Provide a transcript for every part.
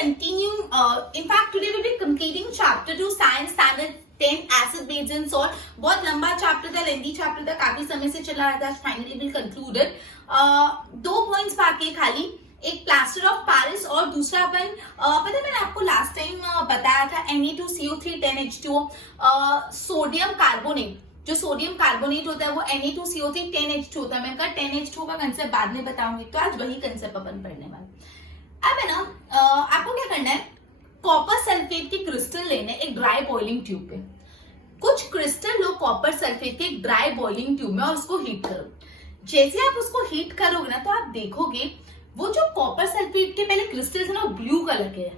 continue. In fact, today we'll be completing chapter 2 Science Standard 10 Acid, Base and Salt. बहुत लंबा chapter था, लेंदी chapter था, काफी समय से चला रहा था. Finally will concluded. 2 पॉइंट्स बाकी है खाली, एक प्लास्टर ऑफ पेरिस और दूसरा अपन पता है मैंने आपको लास्ट टाइम बताया था Na2CO3 10H2O सोडियम कार्बोनेट. जो सोडियम कार्बोनेट होता है वो Na2CO3 10H2 होता है. मैंने कहा 10H2 का कंसेप्ट बाद में बताऊंगी, तो आज वही कंसेप्ट अपन पढ़ने वाले. अब है ना आपको क्या करना है, कॉपर सल्फेट के क्रिस्टल लेने एक ड्राई बॉइलिंग ट्यूब पे. कुछ क्रिस्टल लो कॉपर सल्फेट के एक ड्राई बॉइलिंग ट्यूब में और उसको हीट करो. जैसे आप उसको हीट करोगे ना तो आप देखोगे वो जो कॉपर सल्फेट के पहले क्रिस्टल है ना वो ब्लू कलर के है.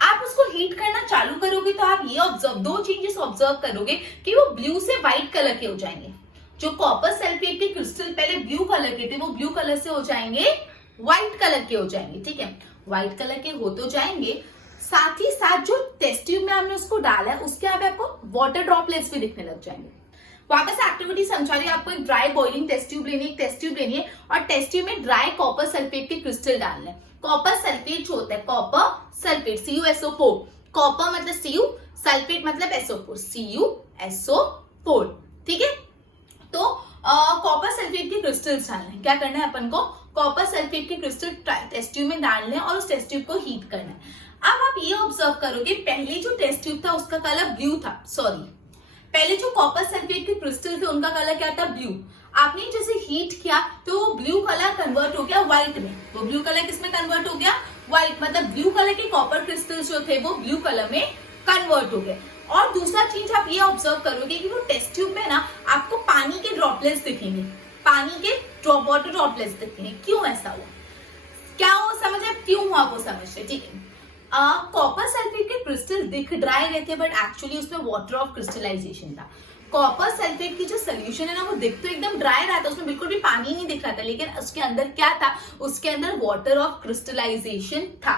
आप उसको हीट करना चालू करोगे तो आप ये ऑब्जर्व, 2 चेंजेस ऑब्जर्व करोगे कि वो ब्लू से व्हाइट कलर के हो जाएंगे. जो कॉपर सल्फेट के क्रिस्टल पहले ब्लू कलर के थे वो ब्लू कलर से हो जाएंगे व्हाइट कलर के हो जाएंगे. ठीक है, व्हाइट कलर के हो तो जाएंगे. साथ ही साथ जो टेस्ट ट्यूब में हमने उसको डाला है उसके यहाँ पे आपको वाटर ड्रॉपलेट्स भी दिखने लग जाएंगे. वापस एक्टिविटी समझा रही है आपको. एक ड्राई बॉइलिंग टेस्ट ट्यूब लेनी है, एक टेस्ट ट्यूब लेनी है और टेस्ट ट्यूब में ड्राई कॉपर सल्फेट के क्रिस्टल डालने हैं. कॉपर सल्फेट जो होता है, कॉपर सल्फेट CuSO4, कॉपर मतलब Cu, सल्फेट मतलब SO4, CuSO4. ठीक है, तो कॉपर सल्फेट के क्रिस्टल्स डालने हैं. क्या करना है अपन को, कॉपर सल्फेट के क्रिस्टल टेस्ट ट्यूब में डालने हैं और उस टेस्ट ट्यूब को हीट करना है. अब आप ये ऑब्जर्व करोगे पहले जो टेस्ट ट्यूब था उसका कलर ब्लू था. सॉरी, पहले जो कॉपर सल्फेट के क्रिस्टल थे उनका कलर क्या था, ब्लू. आपने जैसे हीट किया तो वो ब्लू कलर कन्वर्ट हो गया व्हाइट में. वो ब्लू कलर किसमें कन्वर्ट हो गया, व्हाइट. मतलब ब्लू कलर के कॉपर क्रिस्टल्स जो थे वो ब्लू कलर में कन्वर्ट हो गए. और दूसरा चीज आप ये ऑब्जर्व करोगे कि वो टेस्ट ट्यूब में ना आपको पानी के ड्रॉपलेट्स दिखेंगे, पानी के वाटर ड्रॉपलेट्स दिखेंगे. क्यों ऐसा हुआ, क्या वो समझे, क्यों हुआ वो समझते. ठीक है, कॉपर सल्फेट के क्रिस्टल दिख ड्राई रहते बट एक्चुअली उसमें वाटर ऑफ क्रिस्टलाइजेशन था. कॉपर सल्फेट की जो सोल्यूशन है ना वो दिख तो एकदम ड्राई रहा था, उसमें बिल्कुल भी पानी नहीं दिख रहा था, लेकिन उसके अंदर क्या था, उसके अंदर वाटर ऑफ क्रिस्टलाइजेशन था.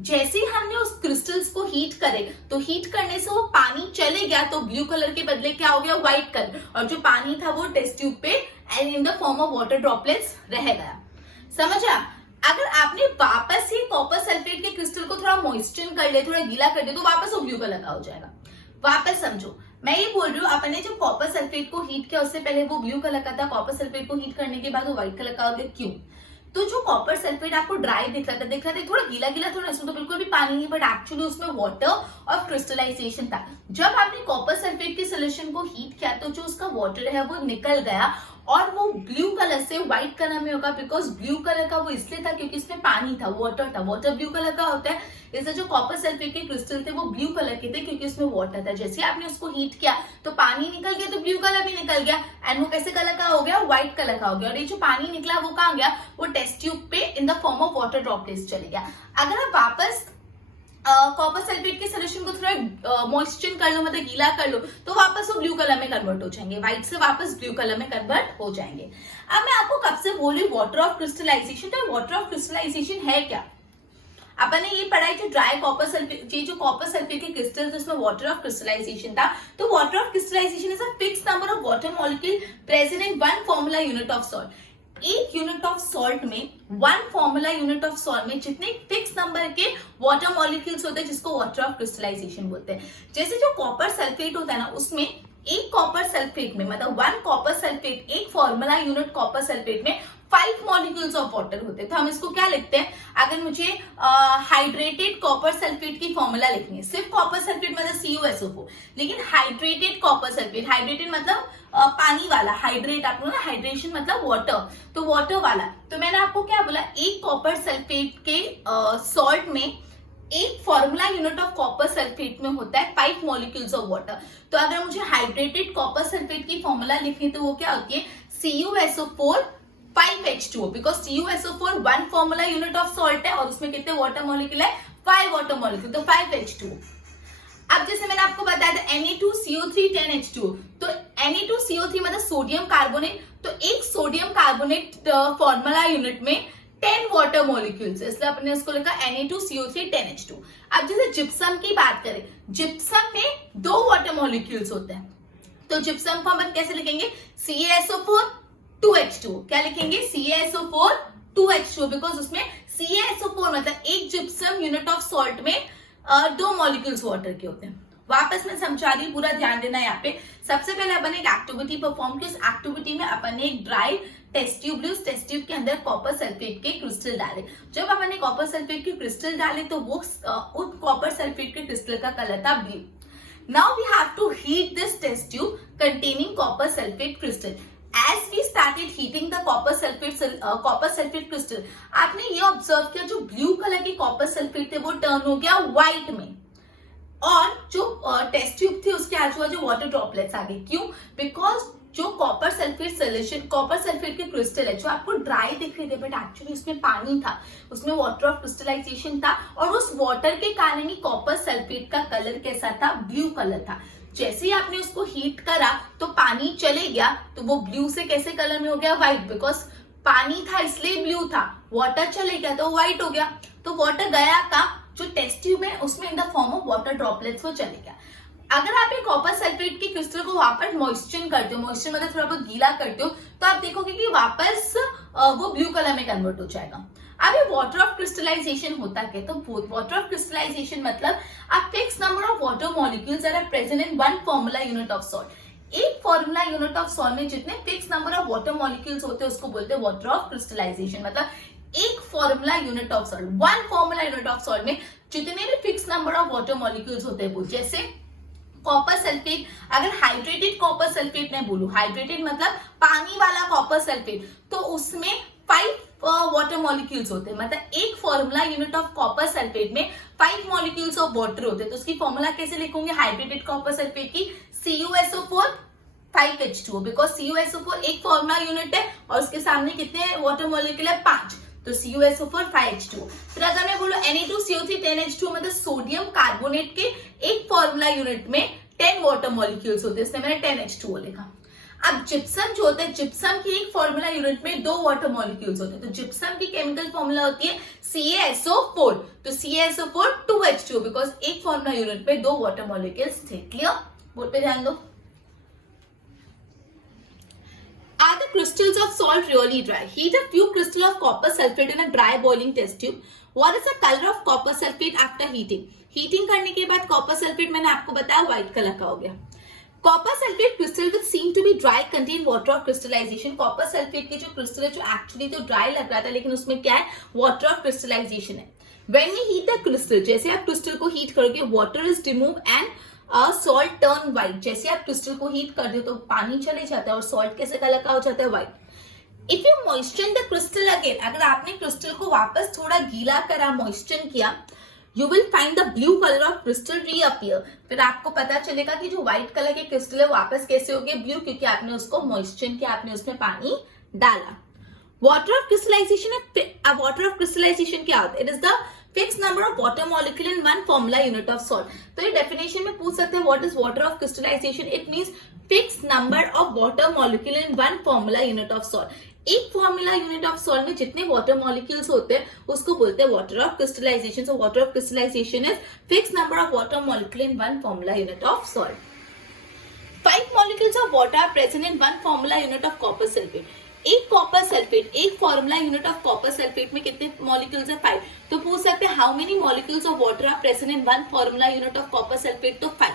जैसे ही हमने उस क्रिस्टल्स को हीट करे तो हीट करने से वो पानी चले गया तो ब्लू कलर के बदले क्या हो गया, व्हाइट कलर. और जो पानी था वो टेस्ट ट्यूब पे and in the form of water droplets रह गया. समझा. अगर आपने वापस ही कॉपर सल्फेट के क्रिस्टल को थोड़ा मॉइस्चर कर ले, थोड़ा गीला कर दे तो वापस वो ब्लू कलर का हो जाएगा. वापस समझो, मैं ये बोल रही हूँ अपने जब कॉपर सल्फेट को हीट किया उससे पहले वो ब्लू कलर का था, कॉपर सल्फेट को हीट करने के बाद वो व्हाइट कलर का हो गया. क्यों, तो जो कॉपर सल्फेट आपको ड्राई दिख रहा था थोड़ा गीला गीला, थोड़ा इसमें तो बिल्कुल भी पानी नहीं, बट एक्चुअली उसमें वाटर ऑफ क्रिस्टलाइजेशन था. जब आपने कॉपर सल्फेट के सोल्यूशन को हीट किया तो जो उसका वाटर है वो निकल गया और वो ब्लू कलर से व्हाइट कलर में होगा. बिकॉज ब्लू कलर का वो इसलिए था क्योंकि इसमें पानी था, वाटर था. वाटर ब्लू कलर का होता है, इसलिए जो कॉपर सल्फेट के क्रिस्टल थे वो ब्लू कलर के थे क्योंकि उसमें वाटर था. जैसे आपने उसको हीट किया तो पानी निकल गया तो ब्लू कलर भी निकल गया एंड वो कैसे कलर का हो गया, व्हाइट कलर का हो गया. और ये जो पानी निकला वो कहाँ गया, वो टेस्ट ट्यूब पे in the form of water droplets चले गया. अगर आप वापस कॉपर सल्फेट के सोल्यूशन को थोड़ा मॉइस्चर कर लो, मतलब गीला कर लो, तो वापस वो ब्लू कलर में कन्वर्ट हो जाएंगे, व्हाइट से वापस ब्लू कलर में कन्वर्ट हो जाएंगे. अब मैं आपको कब से बोल रही हूँ वाटर ऑफ क्रिस्टलाइजेशन. तो वाटर ऑफ क्रिस्टलाइजेशन है क्या, अपन ने ये पढ़ा है जो ड्राई कॉपर सल्फेट, जो कॉपर सल्फेट के क्रिस्टल थे उसमें वाटर ऑफ क्रिस्टलाइजेशन था. तो water of crystallization is a fix number of water molecule present in one formula unit of salt. एक यूनिट ऑफ सॉल्ट में, one formula unit of salt में जितने fix number के water molecules होते हैं जिसको वाटर ऑफ क्रिस्टलाइजेशन बोलते हैं. जैसे जो कॉपर सल्फेट होता है ना उसमें एक कॉपर सल्फेट में, मतलब वन कॉपर सल्फेट, एक फॉर्मूला यूनिट कॉपर सल्फेट में 5 मॉलिक्यूल्स ऑफ वाटर होते हैं. तो हम इसको क्या लिखते हैं, अगर मुझे हाइड्रेटेड कॉपर सल्फेट की फॉर्मूला लिखनी है, सिर्फ कॉपर सल्फेट मतलब CuSO4, लेकिन हाइड्रेटेड कॉपर सल्फेट, हाइड्रेटेड मतलब पानी वाला, हाइड्रेट आप लोग ना, हाइड्रेशन मतलब वाटर, तो वाटर वाला. तो मैंने आपको क्या बोला, एक कॉपर सल्फेट के सॉल्ट में एक formula unit of copper sulphate में होता है 5 मॉलिक्यूल्स ऑफ वाटर. तो अगर मुझे हाइड्रेटेड कॉपर सल्फेट की फॉर्मूला लिखनी तो वो क्या होती है, CuSO4 5H2O. Because CuSO4 one formula unit of salt है और उसमें कितने वाटर मॉलिक्यूल है, 5 वाटर मॉलिक्यूल, तो 5H2O. अब जैसे मैंने आपको बताया था Na2CO3 10H2O, तो Na2CO3 मतलब सोडियम कार्बोनेट, तो एक सोडियम कार्बोनेट फॉर्मूला यूनिट में 10 वाटर मॉलिक्यूल्स है, इसलिए अपने उसको लिखा Na2CO3 10H2. अब जैसे जिप्सम की बात करें, जिप्सम में 2 वाटर मॉलिक्यूल्स होते हैं, तो जिप्सम को हम कैसे लिखेंगे, CaSO4 2H2O. क्या लिखेंगे, CaSO4 2H2O, बिकॉज उसमें CaSO4 मतलब एक जिप्सम यूनिट ऑफ सॉल्ट में 2 मॉलिक्यूल्स वाटर के होते हैं। वापस मैं समझा रही, पूरा ध्यान देना यहाँ पे। सबसे पहले अपन एक एक्टिविटी परफॉर्म की, उस एक्टिविटी में अपन ने एक ड्राई टेस्ट ट्यूब ली, उस टेस्ट ट्यूब के अंदर कॉपर सल्फेट के क्रिस्टल डाले। जब अपन ने कॉपर सल्फेट के क्रिस्टल डाले तो वो उस कॉपर सल्फेट के क्रिस्टल का कलर था blue. Now we have to heat this test tube containing copper sulphate crystal. As we started heating the copper sulfate crystal, आपने ये ऑब्जर्व किया जो ब्लू कलर के कॉपर सल्फेट थे वो टर्न हो गया व्हाइट में, और जो टेस्ट ट्यूब थी उसके आजू बाजू वाटर ड्रॉपलेट्स आ गए। क्यों? बिकॉज जो copper sulphate solution, copper sulphate के क्रिस्टल है जो आपको ड्राई दिख रहे थे बट एक्चुअली उसमें पानी था, उसमें वाटर ऑफ क्रिस्टलाइजेशन था, और उस वाटर के कारण ही कॉपर सल्फेट का कलर कैसा था? ब्लू कलर था। जैसे ही आपने उसको हीट करा तो पानी चले गया, तो वो ब्लू से कैसे कलर में हो गया? व्हाइट। बिकॉज पानी था इसलिए ब्लू था, वाटर चले गया तो व्हाइट हो गया। तो वाटर गया का जो टेस्ट ट्यूब है उसमें in the form of water droplets वो चले गया। अगर आप एक कॉपर सल्फेट के क्रिस्टल को वापस मॉइस्चर करते हो, मॉइस्चर मतलब थोड़ा बहुत गीला करते हो, तो आप देखोगे कि वापस वो ब्लू कलर में कन्वर्ट हो जाएगा। अब ये वाटर ऑफ क्रिस्टलाइजेशन होता क्या? तो वाटर ऑफ क्रिस्टलाइजेशन मतलब a fixed number of water molecules that are present in one formula unit of salt। एक फॉर्मूला यूनिट ऑफ सॉल्ट में जितने fix number of water molecules होते हैं उसको बोलते हैं वाटर ऑफ क्रिस्टलाइजेशन। मतलब एक formula unit of salt, one formula unit of salt में जितने भी fix number of water molecules होते हैं वो, जैसे कॉपर सल्फेट, अगर हाइड्रेटेड कॉपर सल्फेट मैं बोलूं, हाइड्रेटेड मतलब पानी वाला कॉपर सल्फेट, तो उसमें 5 वाटर मॉलिक्यूल्स होते हैं। मतलब एक formula unit of copper sulphate में 5 मॉलिक्यूल्स ऑफ वाटर होते हैं। तो उसकी फॉर्मूला कैसे लिखोगे हाइड्रेटेड कॉपर सल्फेट की? CuSO4 5H2O, बिकॉज CuSO4 एक फॉर्मूला यूनिट है और उसके सामने कितने वाटर मॉलिक्यूल है? 5, तो CuSO4 5H2O। फिर अगर मैं बोलूं Na2CO3 10H2O मतलब सोडियम कार्बोनेट के एक फॉर्मूला यूनिट में 10 वाटर मॉलिक्यूल्स होते हैं, इसलिए मैंने 10H2O लिखा। अब जिप्सम जो होता है, जिप्सम की एक फॉर्मूला यूनिट में 2 वाटर मॉलिक्यूल्स होते हैं, तो जिप्सम की केमिकल फॉर्मूला होती है CaSO4, तो CaSO4 2H2O, बिकॉज एक फॉर्मूला यूनिट में 2 वाटर मॉलिक्यूल्स थे। क्लियर? बोर्ड पे ध्यान दो। Are the crystals of salt really dry? Heat a few crystals of copper sulfate in a dry boiling test tube. What is the color of copper sulfate after heating? Heating करने के बाद copper sulfate मैंने आपको बताया white colour का हो गया। Copper sulfate crystal which seem to be dry contain water of crystallization। Copper sulfate के जो crystal है जो actually तो dry लग रहा था लेकिन उसमें क्या है? Water of crystallization है। When we heat the crystal, जैसे आप crystal को heat करोगे, water is removed and salt turn white. जैसे आप क्रिस्टल को हीट कर दो तो पानी चले जाता है और सॉल्ट कैसे कलर का हो जाता है? White. If you moisture the crystal again, अगर आपने क्रिस्टल को वापस थोड़ा गीला करा, मॉइस्चर किया, you will find the blue colour of crystal reappear. फिर आपको पता चलेगा कि जो व्हाइट कलर के क्रिस्टल है वापस कैसे हो गए? ब्लू, क्योंकि आपने उसको मॉइस्चर किया, आपने उसमें पानी डाला। Water of crystallization, water of crystallization क्या होता है? It is the fix number of water molecule in one formula unit of salt. तो ये डेफिनेशन में पूछ सकते हैं what is water of crystallization? It means fix number of water molecule in one formula unit of salt. एक formula unit of salt में जितने water molecules होते हैं उसको बोलते हैं water of crystallization. So water of crystallization is fix number of water molecule in one formula unit of salt. 5 molecules of water are present in one formula unit of copper sulfate। एक copper sulphate, एक formula unit of copper sulphate में कितने molecules है? 5। तो पूछ सकते हैं how many molecules of water are present in one formula unit of copper sulphate? तो 5।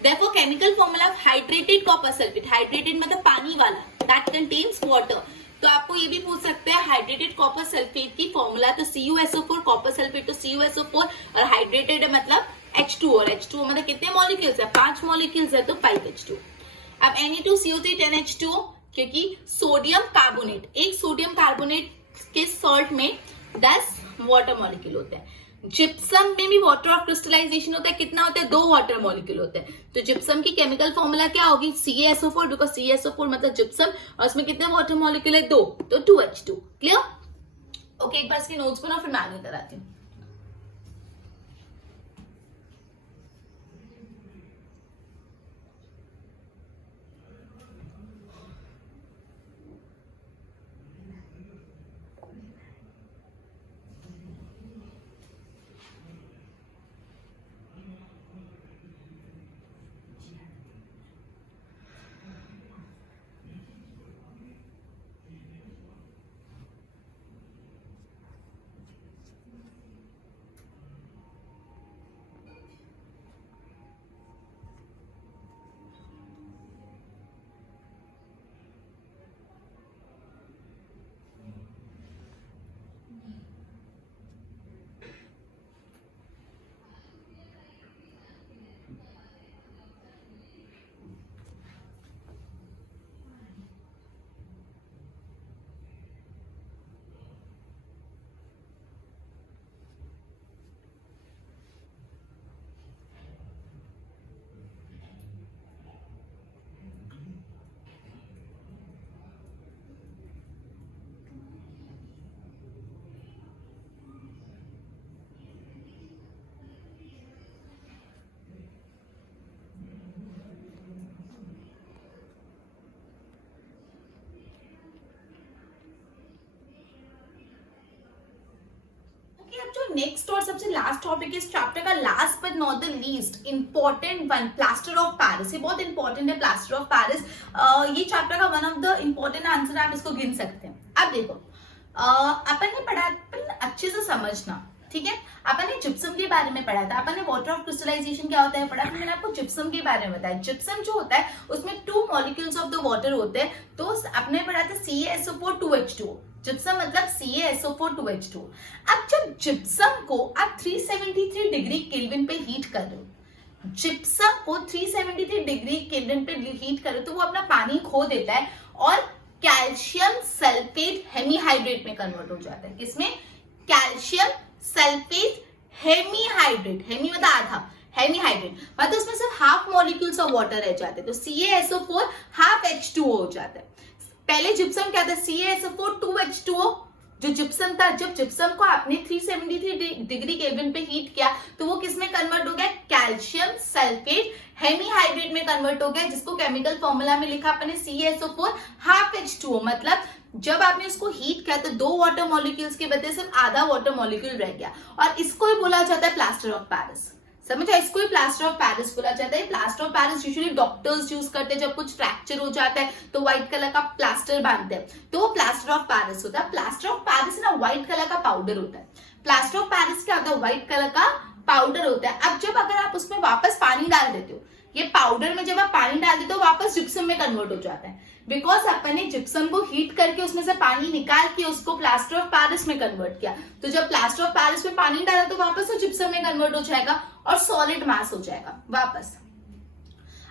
Therefore chemical formula of hydrated copper sulfate, hydrated मतलब पानी वाला, that contains water। तो आपको ये भी पूछ सकते हैं हाइड्रेटेड कॉपर सल्फेट की फॉर्मूला, तो CuSO4, कॉपर सल्फेट तो CuSO4, और हाइड्रेटेड मतलब H2O, और H2O मतलब कितने मॉलिक्यूल्स है? 5 मॉलिक्यूल्स है, तो 5H2। अब Na2CO3 10H2O, क्योंकि सोडियम कार्बोनेट, एक सोडियम कार्बोनेट के सॉल्ट में 10 वाटर मॉलिक्यूल होते हैं। जिप्सम में भी वाटर ऑफ क्रिस्टलाइजेशन होता है, कितना होता है? 2 वाटर मॉलिक्यूल होते हैं। तो जिप्सम की केमिकल फॉर्मूला क्या होगी? CaSO4, बिकॉज CaSO4 मतलब जिप्सम, और उसमें कितने वाटर मॉलिक्यूल है? 2, तो 2H2। क्लियर? ओके, एक बार इसके नोट्स बनाओ फिर मैं आगे कराती हूँ। अब जो नेक्स्ट और सबसे लास्ट टॉपिक है इस चैप्टर का, last but not the least important one, plaster of Paris. ये बहुत इंपॉर्टेंट है प्लास्टर ऑफ पेरिस। ये चैप्टर का one of the important answer आप इसको गिन सकते हैं। अब देखो अपन ने पढ़ा, अच्छे से समझना, ठीक है। अपन ने जिप्सम के बारे में पढ़ा था, अपन ने वाटर ऑफ क्रिस्टलाइजेशन क्या होता है पढ़ा, फिर मैंने आपको जिप्सम के बारे में बताया। जिप्सम जो होता है उसमें 2 मॉलिक्यूल्स ऑफ द वाटर होते हैं, तो अपने पढ़ा था CaSO4 2H2। जिप्सम मतलब CaSO4 2H2। अब जब जिप्सम को आप 373 डिग्री केल्विन पे हीट कर रहे हो, जिप्सम को 373 डिग्री केल्विन पे हीट कर रहे हो, तो वो अपना पानी खो देता है और कैल्शियम सल्फेट हेमीहाइड्रेट में कन्वर्ट हो जाता है। किसमें? Calcium sulphate hemihydrate. हेमी मतलब आधा, हेमीहाइड्रेट मतलब उसमें सिर्फ हाफ मॉलिक्यूल्स ऑफ वाटर रह जाते हैं, तो CaSO4 हाफ H2O हो जाता है। पहले जिप्सम क्या था? CaSO4 2H2O जो जिप्सम था। जब जिप्सम को आपने 373 डिग्री केल्विन पे हीट किया तो वो किस में कन्वर्ट हो गया? कैल्शियम सल्फेट हेमीहाइड्रेट में कन्वर्ट हो गया, जिसको केमिकल फॉर्मूला में लिखा अपने CaSO4 हाफ H2O। मतलब जब आपने उसको हीट किया तो 2 वाटर मॉलिक्यूल्स के बदले सिर्फ आधा वाटर मॉलिक्यूल रह गया, और इसको ही बोला जाता है प्लास्टर ऑफ पेरिस। समझा? इसको ही प्लास्टर ऑफ पेरिस बोला जाता है। Plaster of Paris usually doctors use करते हैं जब कुछ फ्रैक्चर हो जाता है तो व्हाइट कलर का प्लास्टर बांधते हैं, तो वो प्लास्टर ऑफ पेरिस होता है। प्लास्टर ऑफ पेरिस ना व्हाइट कलर का पाउडर होता है। प्लास्टर ऑफ पेरिस क्या होता है? व्हाइट कलर का पाउडर होता है। अब जब अगर आप उसमें वापस पानी डाल देते हो, ये पाउडर में जब आप पानी डाल देते हो वापस जिप्सम में कन्वर्ट हो जाता है, बिकॉज अपन ने जिप्सम को हीट करके उसमें से पानी निकाल के उसको प्लास्टर ऑफ पेरिस में कन्वर्ट किया। तो जब प्लास्टर ऑफ पेरिस में पानी डाला तो वापस वो जिप्सम में कन्वर्ट हो जाएगा और सॉलिड मास हो जाएगा वापस।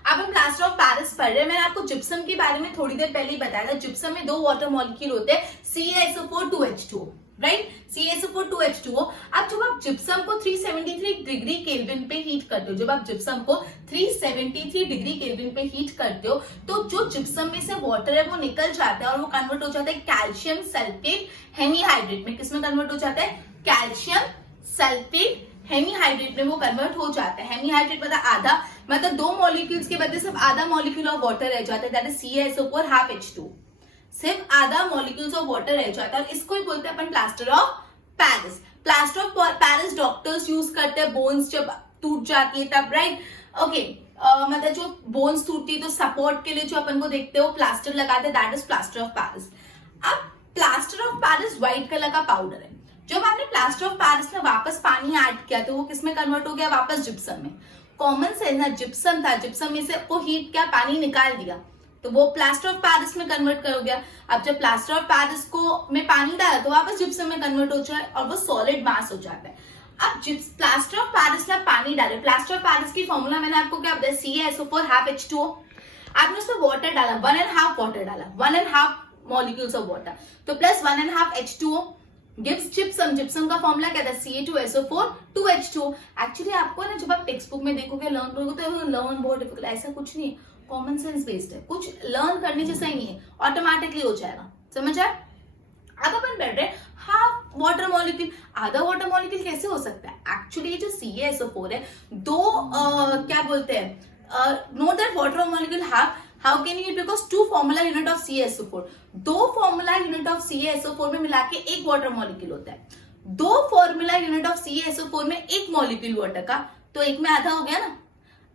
अब हम प्लास्टर ऑफ पेरिस पढ़ रहे हैं। मैंने आपको जिप्सम के बारे में थोड़ी देर पहले ही बताया था। जिप्सम में 2 वाटर मॉलिक्यूल होते हैं, CaSO4 2H2O, right? CaSO4 2H2O। अब जब आप जिप्सम को 373 डिग्री केल्विन पे हीट करते हो, जब आप जिप्सम को 373 डिग्री केल्विन पे हीट करते हो तो जो जिप्सम में से वाटर है वो निकल जाता है और वो कन्वर्ट हो जाता है कैल्शियम सल्फेट हेमीहाइड्रेट में। किसमें कन्वर्ट हो जाता है? कैल्शियम सल्फेट हेमीहाइड्रेट में वो कन्वर्ट हो जाता है। हेमीहाइड्रेट मतलब आधा, मतलब 2 मॉलिक्यूल्स के बदले सिर्फ आधा मॉलिक्यूल ऑफ वाटर रह जाता है, that is CaSO4 half H2। सिर्फ आधा मॉलिक्यूल्स ऑफ वाटर रह जाता है, इसको ही बोलते हैं अपन plaster of Paris. Plaster of Paris doctors use करते हैं बोन्स जब टूट जाती है तब, राइट? ओके, मतलब जो बोन्स टूटती है तो सपोर्ट के लिए जो अपन को देखते हो प्लास्टर लगाते हैं, that is plaster of Paris. अब plaster of Paris white colour का पाउडर है। जब आपने प्लास्टर ऑफ पेरिस में वापस पानी ऐड किया तो वो किसमें कन्वर्ट हो गया? वापस जिप्सम में। कॉमन सेंस ना, जिप्सम था, जिप्सम में से को हीट किया, पानी निकाल दिया तो वो प्लास्टर ऑफ पेरिस में कन्वर्ट कर गया। अब जब प्लास्टर ऑफ पेरिस को में पानी डाला तो वापस जिप्सम में कन्वर्ट हो जाए और वो सॉलिड मास हो जाता है। अब प्लास्टर ऑफ पेरिस में पानी डाले, प्लास्टर ऑफ पेरिस की फॉर्मूला मैंने आपको क्या बताया? CaSO4 half H2O। आपने उसमें वाटर डाला, 1.5 वाटर डाला, 1.5 मॉलिक्यूल्स ऑफ वाटर, तो plus 1.5 H2O gives gypsum. Gypsum का फॉर्मूला क्या था? CaSO4 2H2O। एक्चुअली आपको ना जब आप टेक्स्ट बुक में देखोगे, लर्न करोगे तो लर्न बहुत डिफिकल्ट, ऐसा कुछ नहीं है, कॉमन सेंस बेस्ड है, कुछ लर्न करने जैसा ही नहीं है, ऑटोमेटिकली हो जाएगा। समझ आए? अब अपन बैठ रहे हाफ वाटर मॉलिक्यूल, आधा वाटर मॉलिक्यूल कैसे हो सकता है? एक्चुअली ये जो CaSO4 है, 2 क्या बोलते हैं, know that water molecule half, how can you? Because 2 formula unit of CaSO4, 2 formula unit of CaSO4 में मिला के 1 वाटर मॉलिक्यूल होता है। 2 फॉर्मूला यूनिट ऑफ CaSO4 में 1 मॉलिक्यूल वाटर का, तो 1 में आधा हो गया ना।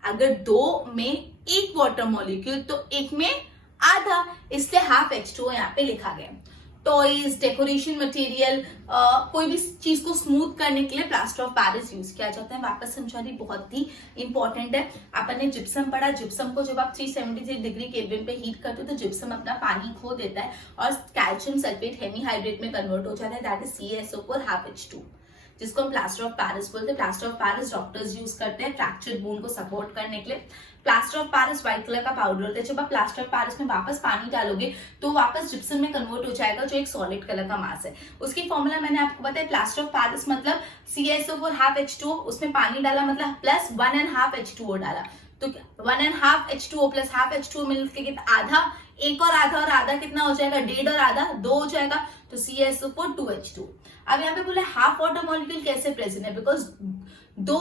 अगर 2 में 1 वाटर मॉलिक्यूल तो 1 में आधा, इसलिए हाफ H2O यहाँ पे लिखा गया। टॉयज, डेकोरेशन मटेरियल, कोई भी चीज को स्मूथ करने के लिए प्लास्टर ऑफ पेरिस यूज किया जाता है। वापस समझा रही, बहुत ही इंपॉर्टेंट है। अपन ने जिप्सम पढ़ा, जिप्सम को जब आप 373 डिग्री केल्विन पे हीट करते हो तो जिप्सम अपना पानी खो देता है और कैल्शियम सल्फेट हेमीहाइड्रेट में कन्वर्ट हो जाता है, that is CaSO4 half H2, जिसको हम प्लास्टर ऑफ पेरिस बोलते हैं। Plaster of Paris doctors use करते हैं फ्रैक्चर बोन को सपोर्ट करने के लिए। Plaster of Paris white colour का पाउडर होता है। जब आप प्लास्टर ऑफ पेरिस में वापस पानी डालोगे तो वापस जिप्सम में कन्वर्ट हो जाएगा, जो एक सॉलिड कलर का मास है। उसकी फॉर्मूला मैंने आपको बताया, प्लास्टर ऑफ पेरिस मतलब CaSO4 हाफ H2O, उसमें पानी डाला मतलब प्लस 1.5 H2O डाला, तो 1.5 H2O प्लस हाफ H2O मिलकर आधा, 1 और आधा कितना हो जाएगा? 1.5 और आधा 2 हो जाएगा, तो CaSO4 2H2। अब यहाँ पे बोले हाफ वाटर मॉलिक्यूल कैसे प्रेजेंट है? बिकॉज 2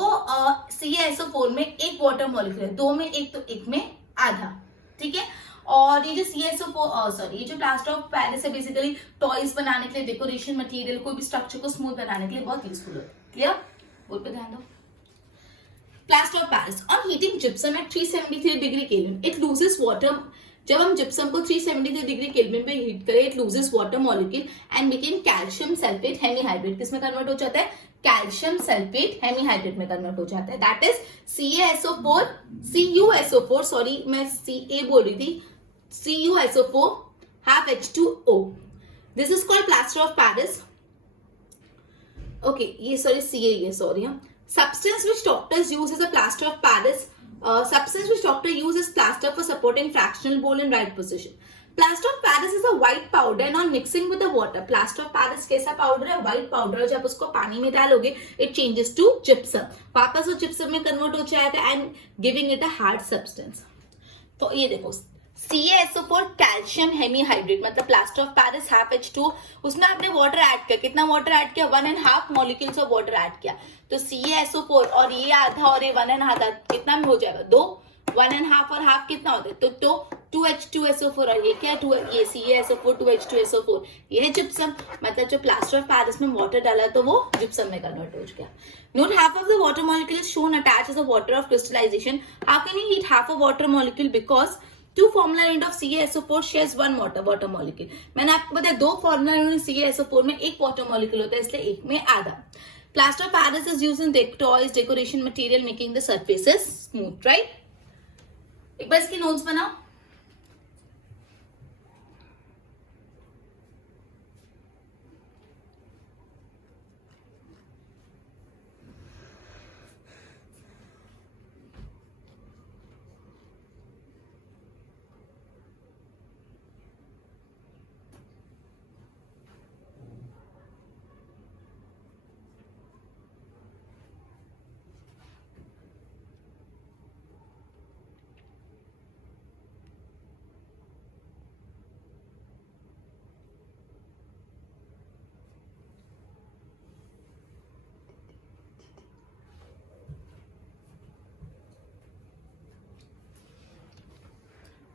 CaSO4 में 1 वाटर मॉलिक्यूल है, 2 में 1 तो 1 में आधा, ठीक है। और ये जो CaSO4 सॉरी ये जो प्लास्टर ऑफ पेरिस है बेसिकली टॉयज बनाने के लिए, डेकोरेशन मटेरियल, कोई भी स्ट्रक्चर को स्मूथ बनाने के लिए बहुत यूजफुल होता है। क्लियर? बोल पे ध्यान दो। Plaster of Paris on heating gypsum at 373 degree kelvin it loses water. जब हम जिप्सम को 373 डिग्री केल्विन पे हीट करें it loses water molecule and became calcium sulphate hemihydrate. किसमें कन्वर्ट हो जाता है? कैल्शियम सल्फेट हेमीहाइड्रेट में कन्वर्ट हो जाता है। दैट इज CuSO4 सॉरी मैं Ca बोल रही थी, CuSO4 half H2O. This is called plaster of Paris. Okay, ये सॉरी Ca ये सॉरी हाँ। Substance which doctors use as a plaster of Paris. Substance which doctor uses plaster for supporting fractional bone in right position. Plaster of Paris is a white powder and on mixing with the water. Plaster of Paris कैसा powder है? White powder. जब उसको पानी में डालोगे it changes to gypsum. वापस वो gypsum में कन्वर्ट हो जाएगा and giving it a hard substance. तो ये देखो CaSO4 कैल्शियम हेमीहाइड्रेट मतलब plaster of Paris half H2, उसमें आपने वाटर ऐड किया। कितना वाटर ऐड किया? 1.5 मॉलिक्यूल्स ऑफ वाटर ऐड किया। तो CaSO4 और ये आधा और ये 1.5 कितना में हो जाएगा? 2। 1.5 और हाफ कितना होता है? तो 2H2SO4 और ये क्या? ये CaSO4 2H2SO4 ये है जिप्सम। मतलब जो प्लास्टर ऑफ पेरिस में वाटर डाला तो वो जिप्सम में कन्वर्ट हो गया। Note half of the water molecule is shown attached as a water of crystallization. How can you heat half a water molecule? Because two formula unit of CaSO4 shares one water molecule. मैंने आपको बताया 2 formula unit CaSO4 में एक water molecule होता है, इसलिए एक में आधा। Plaster of Paris is used in toys, decoration material, making the surfaces smooth, right? एक बार इसकी notes बनाओ।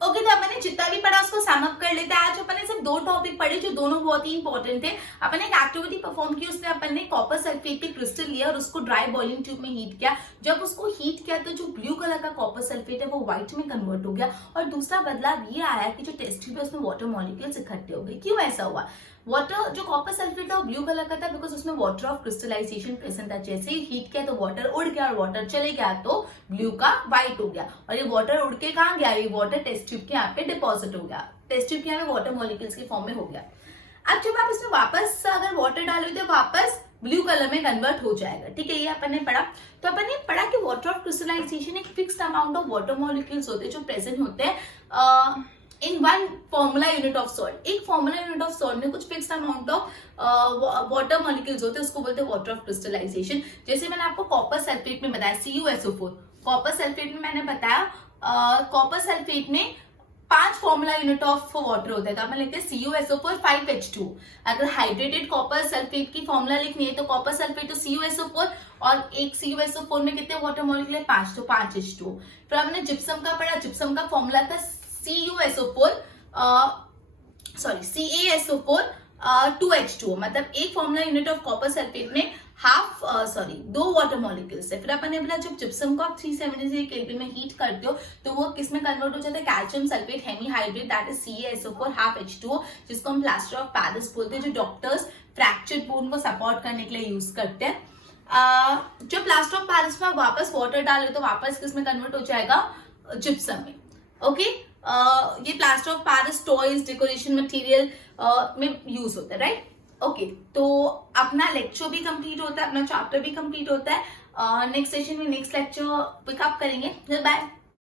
ओके तो अपन ने जितना भी पढ़ा उसको सम अप कर लेते हैं। आज अपन ने सिर्फ 2 टॉपिक पढ़े जो दोनों बहुत ही इंपॉर्टेंट थे। अपन ने एक एक्टिविटी परफॉर्म की, उसमें अपन ने कॉपर सल्फेट के क्रिस्टल लिया और उसको ड्राई बॉइलिंग ट्यूब में हीट किया। जब उसको हीट किया तो जो ब्लू कलर का कॉपर सल्फेट है वो व्हाइट में कन्वर्ट हो गया। और दूसरा बदलाव ये आया कि जो टेस्ट ट्यूब है उसमें वाटर मॉलिक्यूल्स इकट्ठे हो गए। क्यों ऐसा हुआ? वाटर जो कॉपर सल्फेट था वो ब्लू कलर का था बिकॉज उसमें वाटर ऑफ क्रिस्टलाइजेशन प्रेजेंट था। जैसे ही हीट किया तो वाटर उड़ गया और वाटर चले गया तो ब्लू का व्हाइट हो गया। और ये वाटर उड़ के कहाँ गया? ये वाटर टेस्ट ट्यूब के यहाँ पे डिपॉजिट हो गया। टेस्ट ट्यूब के यहाँ पे वाटर मॉलिक्यूल्स के फॉर्म में हो गया। अब जब आप इसमें वापस अगर वाटर डालोगे तो वापस ब्लू कलर में कन्वर्ट हो जाएगा। ठीक है, ये अपन ने पढ़ा। तो अपन ने पढ़ा कि वाटर ऑफ क्रिस्टलाइजेशन एक fixed amount of water molecules होते हैं जो प्रेजेंट होते हैं इन one formula unit of salt. एक फॉर्मूला यूनिट ऑफ सॉल्ट में कुछ fixed amount of water molecules होते हैं, उसको बोलते हैं वाटर ऑफ क्रिस्टलाइजेशन। जैसे मैंने आपको कॉपर सल्फेट में बताया CuSO4, कॉपर सल्फेट में मैंने बताया कॉपर सल्फेट में 5 फॉर्मूला यूनिट ऑफ वाटर होता है। तो अपन लिखते हैं CuSO4 5H2। अगर हाइड्रेटेड कॉपर सल्फेट की फॉर्मूला लिखनी है तो कॉपर सल्फेट तो CuSO4 और एक CuSO4 में कितने वाटर मॉलिक्यूल है? 5, तो 5H2। फिर हमने जिप्सम का पढ़ा, जिप्सम का फॉर्मूला था CaSO4 2H2। मतलब एक formula unit of copper sulphate में 2 वाटर मॉलिक्यूल्स है। फिर अपन ने बोला जब जिप्सम को आप 373 केल्विन में हीट करते हो तो वो किस में कन्वर्ट हो जाता है? Calcium sulphate hemihydrate that is CaSO4 half H2O, जिसको हम प्लास्टर ऑफ पेरिस बोलते हैं, जो डॉक्टर्स फ्रैक्चर्ड बोन को सपोर्ट करने के लिए यूज करते हैं। जो प्लास्टर ऑफ पेरिस में वापस वाटर डाले तो वापस किस में कन्वर्ट हो जाएगा? जिप्सम में। ओके, ये plaster of Paris toys, decoration material में यूज होता है, राइट? ओके, तो अपना लेक्चर भी कंप्लीट होता है, अपना चैप्टर भी कंप्लीट होता है। नेक्स्ट सेशन में नेक्स्ट लेक्चर पिकअप करेंगे। बाय।